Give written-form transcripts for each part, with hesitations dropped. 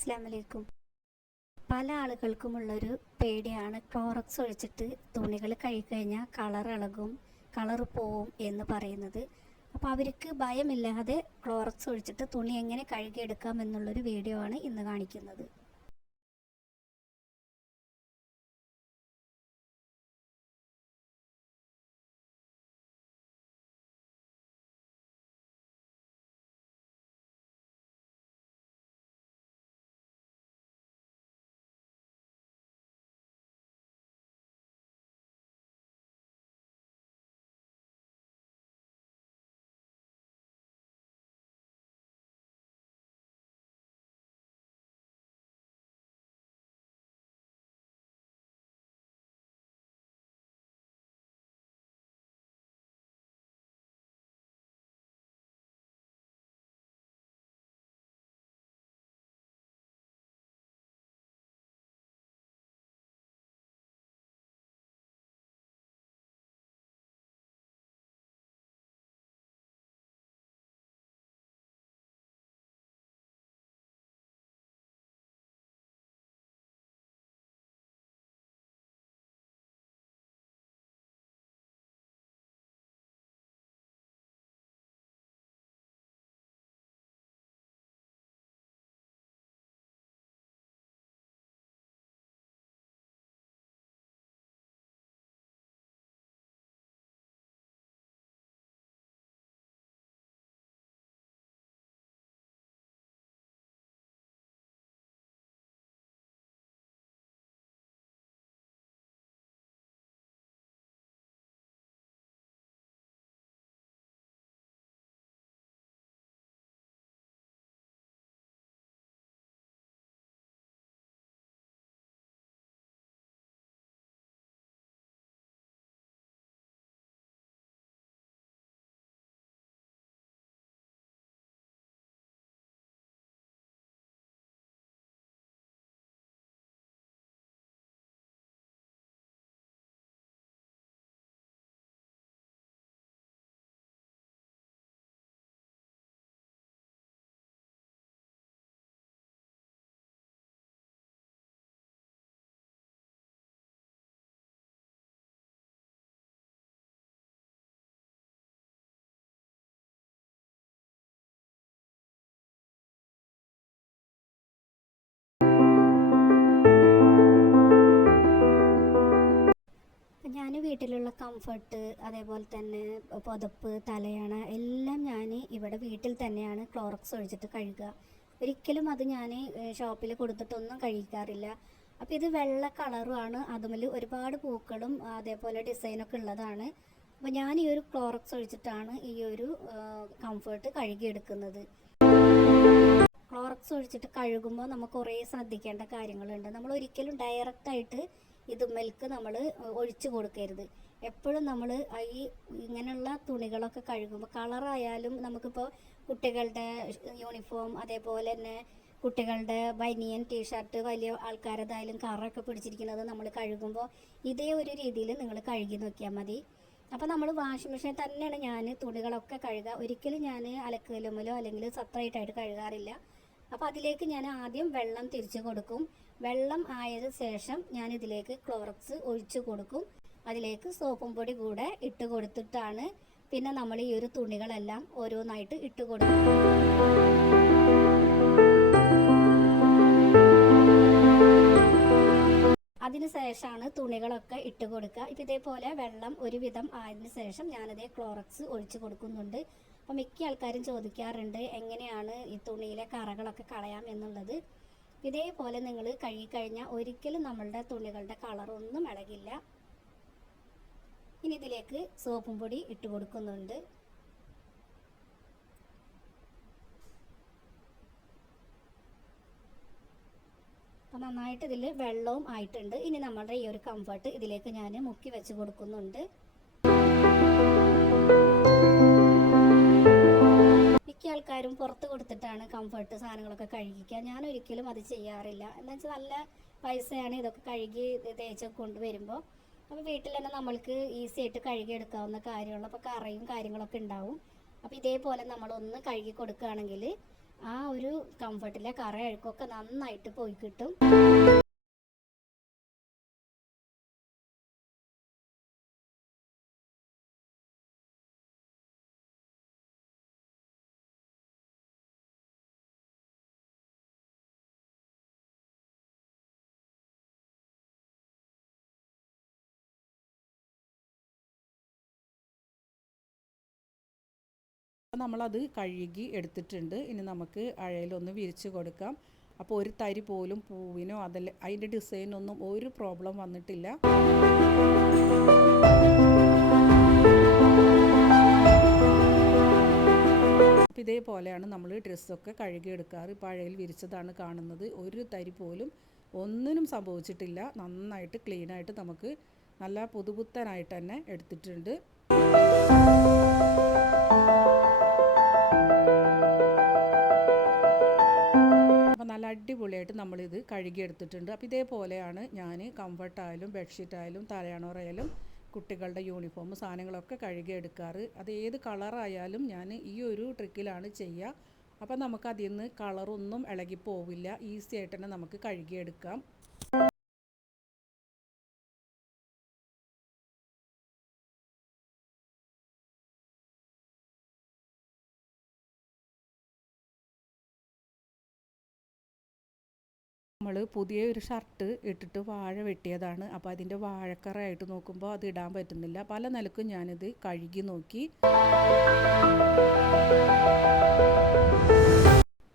അസ്സലാമു അലൈക്കും. പല ആളുകൾക്കുമുള്ളൊരു പേടിയാണ് ക്ലോറക്സ് ഒഴിച്ചിട്ട് തുണികൾ കഴുകിക്കഴിഞ്ഞാൽ കളർ ഇളകും, കളർ പോവും എന്ന് പറയുന്നത്. അപ്പോൾ അവർക്ക് ഭയമില്ലാതെ ക്ലോറക്സ് ഒഴിച്ചിട്ട് തുണി എങ്ങനെ കഴുകിയെടുക്കാം എന്നുള്ളൊരു വീഡിയോ ആണ് ഇന്ന് കാണിക്കുന്നത്. ഞാൻ വീട്ടിലുള്ള കംഫർട്ട്, അതേപോലെ തന്നെ പുതപ്പ്, തലയണ എല്ലാം ഞാൻ ഇവിടെ വീട്ടിൽ തന്നെയാണ് ക്ലോറക്സ് ഒഴിച്ചിട്ട് കഴുകുക. ഒരിക്കലും അത് ഞാൻ ഷോപ്പിൽ കൊടുത്തിട്ടൊന്നും കഴിക്കാറില്ല. അപ്പോൾ ഇത് വെള്ള കളറുമാണ്, അതുമല്ല ഒരുപാട് പൂക്കളും അതേപോലെ ഡിസൈനൊക്കെ ഉള്ളതാണ്. അപ്പോൾ ഞാൻ ഈ ഒരു ക്ലോറക്സ് ഒഴിച്ചിട്ടാണ് ഈ ഒരു കംഫർട്ട് കഴുകിയെടുക്കുന്നത്. ക്ലോറക്സ് ഒഴിച്ചിട്ട് കഴുകുമ്പോൾ നമുക്ക് കുറേ ശ്രദ്ധിക്കേണ്ട കാര്യങ്ങളുണ്ട്. നമ്മൾ ഒരിക്കലും ഡയറക്റ്റായിട്ട് ഇതുമ്മൽക്ക് നമ്മൾ ഒഴിച്ചു കൊടുക്കരുത്. എപ്പോഴും നമ്മൾ ഈ ഇങ്ങനെയുള്ള തുണികളൊക്കെ കഴുകുമ്പോൾ കളറായാലും നമുക്കിപ്പോൾ കുട്ടികളുടെ യൂണിഫോം, അതേപോലെ തന്നെ കുട്ടികളുടെ ബനിയൻ, ടീഷർട്ട്, വലിയ ആൾക്കാരതായാലും കറൊക്കെ പിടിച്ചിരിക്കുന്നത് നമ്മൾ കഴുകുമ്പോൾ ഇതേ ഒരു രീതിയിൽ നിങ്ങൾ കഴുകി നോക്കിയാൽ മതി. അപ്പോൾ നമ്മൾ വാഷിംഗ് മെഷീൻ തന്നെയാണ് ഞാൻ തുണികളൊക്കെ കഴുകുക. ഒരിക്കലും ഞാൻ അലക്കലുമലോ അല്ലെങ്കിൽ സെപ്പറേറ്റായിട്ട് കഴുകാറില്ല. അപ്പോൾ അതിലേക്ക് ഞാൻ ആദ്യം വെള്ളം തിരിച്ച് കൊടുക്കും. വെള്ളം ആയത് ശേഷം ഞാൻ ഇതിലേക്ക് ക്ലോറക്സ് ഒഴിച്ചു കൊടുക്കും. അതിലേക്ക് സോപ്പും പൊടി കൂടെ ഇട്ട് കൊടുത്തിട്ടാണ് പിന്നെ നമ്മൾ ഈ ഒരു തുണികളെല്ലാം ഓരോന്നായിട്ട് ഇട്ട് കൊടുക്കും. അതിന് ശേഷമാണ് തുണികളൊക്കെ ഇട്ട് കൊടുക്കുക. ഇപ്പം ഇതേപോലെ വെള്ളം ഒരുവിധം ആയതിനു ശേഷം ഞാനതേ ക്ലോറക്സ് ഒഴിച്ചു കൊടുക്കുന്നുണ്ട്. അപ്പോൾ മിക്ക ആൾക്കാരും ചോദിക്കാറുണ്ട് എങ്ങനെയാണ് ഈ തുണിയിലെ കറകളൊക്കെ കളയാം എന്നുള്ളത്. ഇതേപോലെ നിങ്ങൾ കഴുകിക്കഴിഞ്ഞാൽ ഒരിക്കലും നമ്മളുടെ തുണികളുടെ കളറൊന്നും ഇളകില്ല. ഇനി ഇതിലേക്ക് സോപ്പും പൊടി ഇട്ട് കൊടുക്കുന്നുണ്ട്. അപ്പോൾ നന്നായിട്ട് ഇതിൽ വെള്ളവും ആയിട്ടുണ്ട്. ഇനി നമ്മളുടെ ഈ ഒരു കംഫർട്ട് ഇതിലേക്ക് ഞാൻ മുക്കി വെച്ച് കൊടുക്കുന്നുണ്ട്. മിക്ക ആൾക്കാരും പുറത്ത് കൊടുത്തിട്ടാണ് കംഫർട്ട് സാധനങ്ങളൊക്കെ കഴുകിക്കുക. ഞാൻ ഒരിക്കലും അത് ചെയ്യാറില്ല. എന്താ വെച്ചാൽ നല്ല പൈസയാണ് ഇതൊക്കെ കഴുകി തേച്ചൊക്കെ കൊണ്ടുവരുമ്പോൾ. അപ്പോൾ വീട്ടിൽ തന്നെ നമ്മൾക്ക് ഈസി ആയിട്ട് കഴുകിയെടുക്കാവുന്ന കാര്യമുള്ളൂ. അപ്പോൾ കറയും കാര്യങ്ങളൊക്കെ ഉണ്ടാവും. അപ്പോൾ ഇതേപോലെ നമ്മളൊന്ന് കഴുകി കൊടുക്കുകയാണെങ്കിൽ ആ ഒരു കംഫർട്ടിലെ കറ അഴുക്കൊക്കെ നന്നായിട്ട് പോയി കിട്ടും. അപ്പോൾ നമ്മളത് കഴുകി എടുത്തിട്ടുണ്ട്. ഇനി നമുക്ക് അഴയിലൊന്ന് വിരിച്ച് കൊടുക്കാം. അപ്പോൾ ഒരു തരി പോലും പൂവിനോ അതിൻ്റെ ഡിസൈനൊന്നും ഒരു പ്രോബ്ലം വന്നിട്ടില്ല. അപ്പോൾ ഇതേപോലെയാണ് നമ്മൾ ഡ്രസ്സൊക്കെ കഴുകിയെടുക്കാറ്. ഇപ്പോൾ അഴയിൽ വിരിച്ചതാണ് കാണുന്നത്. ഒരു തരി പോലും ഒന്നിനും സംഭവിച്ചിട്ടില്ല. നന്നായിട്ട് ക്ലീനായിട്ട് നമുക്ക് നല്ല പുതുപുത്തനായിട്ട് തന്നെ എടുത്തിട്ടുണ്ട്. അപ്പോൾ നല്ല അടിപൊളിയായിട്ട് നമ്മളിത് കഴുകിയെടുത്തിട്ടുണ്ട്. അപ്പോൾ ഇതേപോലെയാണ് ഞാൻ കംഫർട്ടായാലും ബെഡ്ഷീറ്റായാലും തലയണോറായാലും കുട്ടികളുടെ യൂണിഫോം സാധനങ്ങളൊക്കെ കഴുകിയെടുക്കാറ്. അത് ഏത് കളറായാലും ഞാൻ ഈ ഒരു ട്രിക്കിലാണ് ചെയ്യുക. അപ്പോൾ നമുക്ക് അതിൽ നിന്ന് കളറൊന്നും ഇളകിപ്പോവില്ല. ഈസി ആയിട്ട് തന്നെ നമുക്ക് കഴുകിയെടുക്കാം. നമ്മൾ പുതിയൊരു ഷർട്ട് ഇട്ടിട്ട് വാഴ വെട്ടിയതാണ്. അപ്പോൾ അതിൻ്റെ വാഴക്കറയായിട്ട് നോക്കുമ്പോൾ അത് ഇടാൻ പറ്റുന്നില്ല. പല നിലക്കും ഞാനിത് കഴുകി നോക്കി.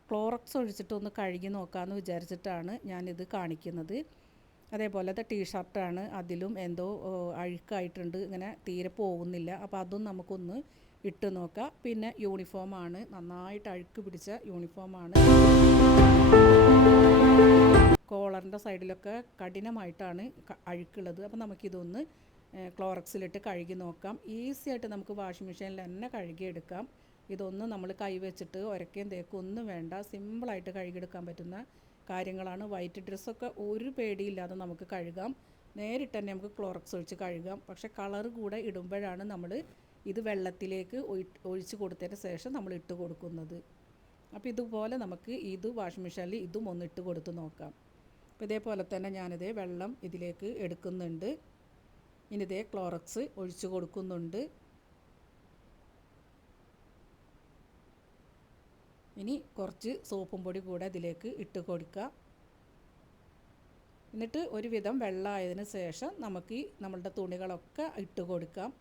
ക്ലോറക്സ് ഒഴിച്ചിട്ടൊന്ന് കഴുകി നോക്കാമെന്ന് വിചാരിച്ചിട്ടാണ് ഞാനിത് കാണിക്കുന്നത്. അതേപോലത്തെ ടീഷർട്ടാണ്. അതിലും എന്തോ അഴുക്കായിട്ടുണ്ട്, ഇങ്ങനെ തീരെ പോകുന്നില്ല. അപ്പോൾ അതും നമുക്കൊന്ന് ഇട്ട് നോക്കാം. പിന്നെ യൂണിഫോമാണ്, നന്നായിട്ട് അഴുക്ക് പിടിച്ച യൂണിഫോമാണ്. കോളറിൻ്റെ സൈഡിലൊക്കെ കഠിനമായിട്ടാണ് അഴുക്കുള്ളത്. അപ്പോൾ നമുക്കിതൊന്ന് ക്ലോറക്സിലിട്ട് കഴുകി നോക്കാം. ഈസി ആയിട്ട് നമുക്ക് വാഷിംഗ് മെഷീനിൽ തന്നെ കഴുകിയെടുക്കാം. ഇതൊന്നും നമ്മൾ കൈ വെച്ചിട്ട് ഉരക്കുകയും തേക്കും ഒന്നും വേണ്ട. സിമ്പിളായിട്ട് കഴുകിയെടുക്കാൻ പറ്റുന്ന കാര്യങ്ങളാണ്. വൈറ്റ് ഡ്രസ്സൊക്കെ ഒരു പേടിയില്ലാതെ നമുക്ക് കഴുകാം. നേരിട്ട് തന്നെ നമുക്ക് ക്ലോറക്സ് ഒഴിച്ച് കഴുകാം. പക്ഷേ കളർ കൂടെ ഇടുമ്പോഴാണ് നമ്മൾ ഇത് വെള്ളത്തിലേക്ക് ഒഴിച്ച് കൊടുത്തതിന് ശേഷം നമ്മൾ ഇട്ട് കൊടുക്കുന്നത്. അപ്പോൾ ഇതുപോലെ നമുക്ക് ഇത് വാഷിംഗ് മെഷീനിൽ ഇതും ഒന്ന് ഇട്ട് കൊടുത്ത് നോക്കാം. അപ്പോൾ ഇതേപോലെ തന്നെ ഞാനിതേ വെള്ളം ഇതിലേക്ക് എടുക്കുന്നുണ്ട്. ഇനി ഇതേ ക്ലോറക്സ് ഒഴിച്ച് കൊടുക്കുന്നുണ്ട്. ഇനി കുറച്ച് സോപ്പും പൊടി കൂടെ ഇതിലേക്ക് ഇട്ട് കൊടുക്കുക. എന്നിട്ട് ഒരുവിധം വെള്ളമായതിന് ശേഷം നമുക്ക് നമ്മളുടെ തുണികളൊക്കെ ഇട്ട് കൊടുക്കാം.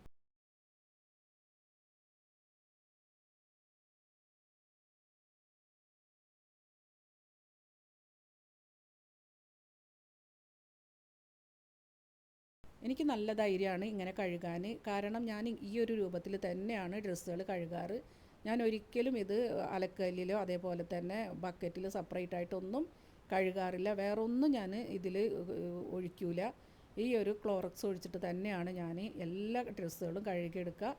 എനിക്ക് നല്ല ധൈര്യമാണ് ഇങ്ങനെ കഴുകാൻ. കാരണം ഞാൻ ഈ ഒരു രൂപത്തിൽ തന്നെയാണ് ഡ്രസ്സുകൾ കഴുകാറ്. ഞാൻ ഒരിക്കലും ഇത് അലക്കല്ലിലോ അതേപോലെ തന്നെ ബക്കറ്റിൽ സെപ്പറേറ്റ് ആയിട്ടൊന്നും കഴുകാറില്ല. വേറൊന്നും ഞാൻ ഇതിൽ ഒഴിക്കൂല. ഈ ഒരു ക്ലോറക്സ് ഒഴിച്ചിട്ട് തന്നെയാണ് ഞാൻ എല്ലാ ഡ്രസ്സുകളും കഴുകിയെടുക്കുക.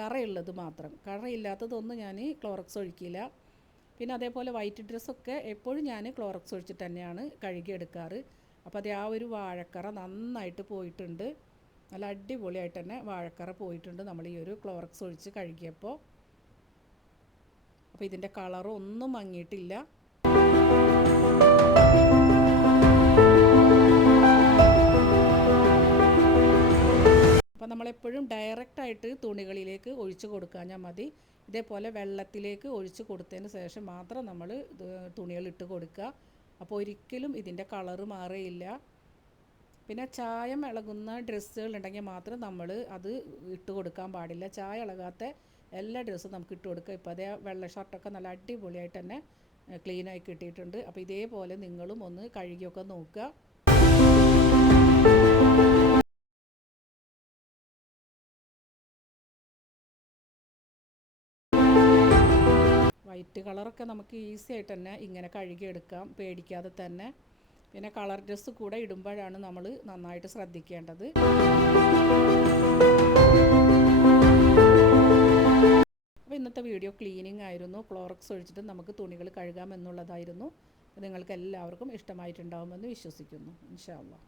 കറയുള്ളത് മാത്രം, കറയില്ലാത്തതൊന്നും ഞാൻ ക്ലോറക്സ് ഒഴിക്കില്ല. പിന്നെ അതേപോലെ വൈറ്റ് ഡ്രസ്സൊക്കെ എപ്പോഴും ഞാൻ ക്ലോറക്സ് ഒഴിച്ചിട്ട് തന്നെയാണ് കഴുകിയെടുക്കാറ്. അപ്പോൾ അത് ആ ഒരു വാഴക്കറ നന്നായിട്ട് പോയിട്ടുണ്ട്. നല്ല അടിപൊളിയായിട്ട് തന്നെ വാഴക്കറ പോയിട്ടുണ്ട് നമ്മൾ ഈ ഒരു ക്ലോറക്സ് ഒഴിച്ച് കഴുകിയപ്പോൾ. അപ്പോൾ ഇതിൻ്റെ കളറും ഒന്നും മങ്ങിയിട്ടില്ല. അപ്പോൾ നമ്മളെപ്പോഴും ഡയറക്റ്റായിട്ട് തുണികളിലേക്ക് ഒഴിച്ച് കൊടുക്കാഞ്ഞാൽ മതി. ഇതേപോലെ വെള്ളത്തിലേക്ക് ഒഴിച്ച് കൊടുത്തതിന് ശേഷം മാത്രം നമ്മൾ തുണികൾ ഇട്ട് കൊടുക്കുക. അപ്പോൾ ഒരിക്കലും ഇതിൻ്റെ കളറ് മാറുകയില്ല. പിന്നെ ചായം ഇളകുന്ന ഡ്രസ്സുകൾ ഉണ്ടെങ്കിൽ മാത്രം നമ്മൾ അത് ഇട്ട് കൊടുക്കാൻ പാടില്ല. ചായ ഇളകാത്ത എല്ലാ ഡ്രസ്സും നമുക്ക് ഇട്ട് കൊടുക്കുക. ഇപ്പോൾ അതേ വെള്ള ഷർട്ടൊക്കെ നല്ല അടിപൊളിയായിട്ട് തന്നെ ക്ലീനായി കിട്ടിയിട്ടുണ്ട്. അപ്പോൾ ഇതേപോലെ നിങ്ങളും ഒന്ന് കഴുകിയൊക്കെ നോക്കുക. വൈറ്റ് കളറൊക്കെ നമുക്ക് ഈസി ആയിട്ട് തന്നെ ഇങ്ങനെ കഴുകിയെടുക്കാം, പേടിക്കാതെ തന്നെ. പിന്നെ കളർ ഡ്രസ്സ് കൂടെ ഇടുമ്പോഴാണ് നമ്മൾ നന്നായിട്ട് ശ്രദ്ധിക്കേണ്ടത്. അപ്പോൾ ഇന്നത്തെ വീഡിയോ ക്ലീനിങ് ആയിരുന്നു. ക്ലോറക്സ് ഒഴിച്ചിട്ട് നമുക്ക് തുണികൾ കഴുകാമെന്നുള്ളതായിരുന്നു. നിങ്ങൾക്ക് എല്ലാവർക്കും ഇഷ്ടമായിട്ടുണ്ടാകുമെന്ന് വിശ്വസിക്കുന്നു. ഇൻഷാ അല്ലാഹ്.